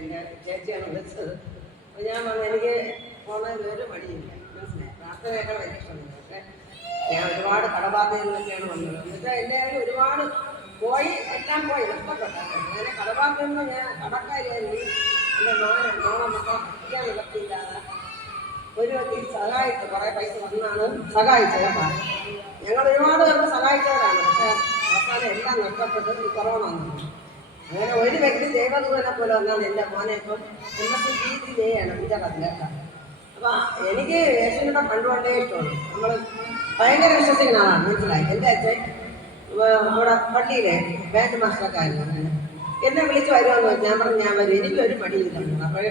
എൻ്റെ ചേച്ചിയാണ് വിളിച്ചത്. അപ്പോൾ ഞാൻ പറഞ്ഞു എനിക്ക് പോകുന്നതിൽ ഒരു മടിയില്ല, മനസ്സിലായി. പ്രാർത്ഥനയൊക്കെ ഭയങ്കര ഇഷ്ടമുണ്ട്. പക്ഷേ ഞാൻ ഒരുപാട് കടബാധ്യതകളൊക്കെയാണ് വന്നത്. എന്നുവെച്ചാൽ എൻ്റെ ഒരുപാട് പോയി, എല്ലാം പോയി നഷ്ടപ്പെട്ട അങ്ങനെ കടബാധ്യത. ഞാൻ കടക്കാരിയായിരുന്നു. എൻ്റെ മോളെ പഠിക്കാൻ നിവർത്തിയില്ലാതെ ഒരു വ്യക്തി സഹായിച്ചു, കുറേ പൈസ വന്നാണ് സഹായിച്ചത് കേട്ടോ. ഞങ്ങൾ ഒരുപാട് പേർക്ക് സഹായിച്ചവരാണ്. പക്ഷേ അവസാനം എല്ലാം നഷ്ടപ്പെട്ട് കൊറോണ വന്നു. അങ്ങനെ ഒരു വ്യക്തി ദൈവദൂതനെ പോലെ വന്നാണ് എൻ്റെ മോനെ ഇപ്പം MSc ചെയ്യണം ഗുജറാത്തിൽ കേട്ടോ. അപ്പം എനിക്ക് യേശുവിനെ കണ്ടുകൊണ്ടേ ഇഷ്ടമാണ്. നമ്മൾ ഭയങ്കര വിശ്വസിക്കുന്ന ആളാണ്, മനസ്സിലായി. എൻ്റെ അച്ഛൻ നമ്മുടെ പള്ളിയിലെ ബാൻഡ് മാസ്റ്ററൊക്കെ ആയിരുന്നു. എന്നെ വിളിച്ച് വരുമെന്ന് വെച്ചാൽ ഞാൻ പറഞ്ഞു ഞാൻ വരും, എനിക്കൊരു മടിയില്ല. അപ്പോൾ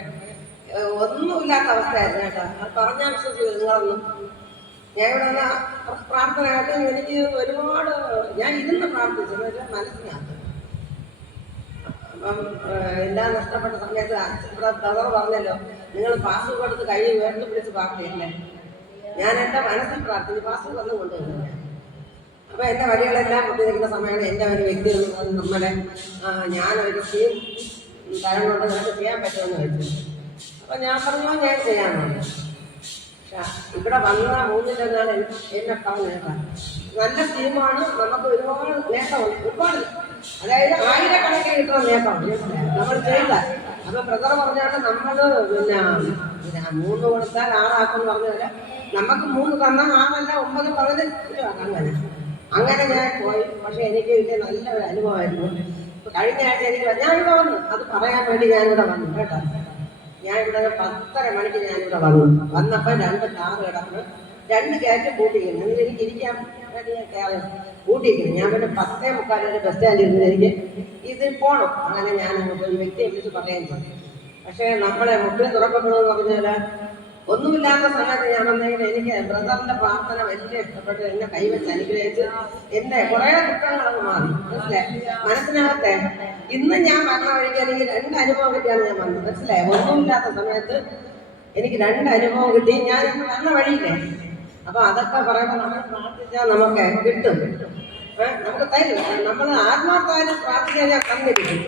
ഒന്നുമില്ലാത്ത അവസ്ഥയായിരുന്നു കേട്ടോ. അത് പറഞ്ഞാൽ വിശ്വസിച്ചു നിങ്ങളൊന്നും. ഞാൻ ഇവിടെ വന്ന പ്രാർത്ഥനയായിട്ട് എനിക്ക് ഒരുപാട് ഞാൻ ഇരുന്ന് പ്രാർത്ഥിച്ചു മനസ്സിനകത്ത്. അപ്പം എല്ലാം നഷ്ടപ്പെട്ട സമയത്ത് ഇവിടെ ബ്രദർ പറഞ്ഞല്ലോ, നിങ്ങൾ പാസ് കൊടുത്ത് കൈ ഉയർത്തി പിടിച്ച് പ്രാർത്ഥിക്കല്ലേ. ഞാൻ എൻ്റെ മനസ്സിൽ പ്രാർത്ഥിച്ചു, പാസ് വന്ന് കൊണ്ടുവരുന്നില്ല. അപ്പം എൻ്റെ വഴികളെല്ലാം പൊട്ടിയിരിക്കുന്ന സമയമാണ് എൻ്റെ ഒരു വ്യക്തി നമ്മളെ ഞാനൊരു സ്കീം തരം കൊണ്ട് നിങ്ങൾക്ക് ചെയ്യാൻ പറ്റുമെന്ന് ചോദിച്ചു. അപ്പം ഞാൻ പറഞ്ഞു ഞാൻ ചെയ്യാമെന്ന്. ഇവിടെ വന്ന മൂന്നിലെന്നാണ് എന്നെ പറഞ്ഞേക്കാം. നല്ല സ്കീമാണ്, നമുക്ക് ഒരുപാട് നേട്ടമുണ്ട്, ഒരുപാട്, അതായത് ആയിരക്കണക്കിന് കിട്ടുന്ന നേട്ടമാണ് നമ്മൾ ചെയ്ത. അപ്പം ബ്രദർ പറഞ്ഞാൽ നമ്മൾ പിന്നെ 3 കൊടുത്താൽ 6 ആക്കെന്ന് പറഞ്ഞാൽ നമുക്ക് 3 തന്നാൽ 6 9 11 അങ്ങനെ ഞാൻ പോയി. പക്ഷെ എനിക്ക് ഇതിൻ്റെ നല്ലൊരു അനുഭവമായിരുന്നു. കഴിഞ്ഞ ആഴ്ച എനിക്ക് ഞാൻ ഇവിടെ വന്നു, അത് പറയാൻ വേണ്ടി ഞാനിവിടെ വന്നു കേട്ടോ. ഞാൻ ഇവിടെ 10:30 മണിക്ക് ഞാനിവിടെ വന്നപ്പോൾ 2 കാറ് കിടന്ന് 2 കയറ്റ് കൂട്ടിക്കുന്നു. എനിക്ക് ഇരിക്കാൻ വേണ്ടി കൂട്ടിയിരിക്കുന്നു. ഞാൻ പിന്നെ 10:45 ബസ് സ്റ്റാൻഡിൽ ഇരുന്ന് എനിക്ക് ഇത് പോകണം. അങ്ങനെ ഞാൻ ഒരു വ്യക്തിയെ വിളിച്ച് പറയുകയും ചെയ്തു. പക്ഷേ നമ്മളെ മുട്ടിൽ തുറക്കണമെന്ന് പറഞ്ഞാൽ ഒന്നുമില്ലാത്ത സമയത്ത് ഞാൻ വന്നെങ്കിൽ എനിക്ക് ബ്രദറിന്റെ പ്രാർത്ഥന വലിയ ഇഷ്ടപ്പെട്ട് എന്നെ കൈവച്ച് അനുഗ്രഹിച്ച് എൻ്റെ കുറേ ദുഃഖങ്ങളൊക്കെ മാറി, മനസ്സിലായി. മനസ്സിനകത്തെ ഇന്ന് ഞാൻ വന്ന വഴിക്ക് എനിക്ക് 2 അനുഭവം കിട്ടിയാണ് ഞാൻ വന്നത്, മനസ്സിലായി. ഒന്നുമില്ലാത്ത സമയത്ത് എനിക്ക് 2 അനുഭവം കിട്ടി. ഞാൻ ഇന്ന് വന്ന വഴിയില്ലേ. അപ്പൊ അതൊക്കെ പറയുമ്പോൾ നമ്മൾ പ്രാർത്ഥിച്ചാൽ നമുക്ക് കിട്ടും, നമുക്ക് തരും. നമ്മൾ ആത്മാർത്ഥമായിട്ട് പ്രാർത്ഥിക്കാൻ ഞാൻ കണ്ടിരിക്കും.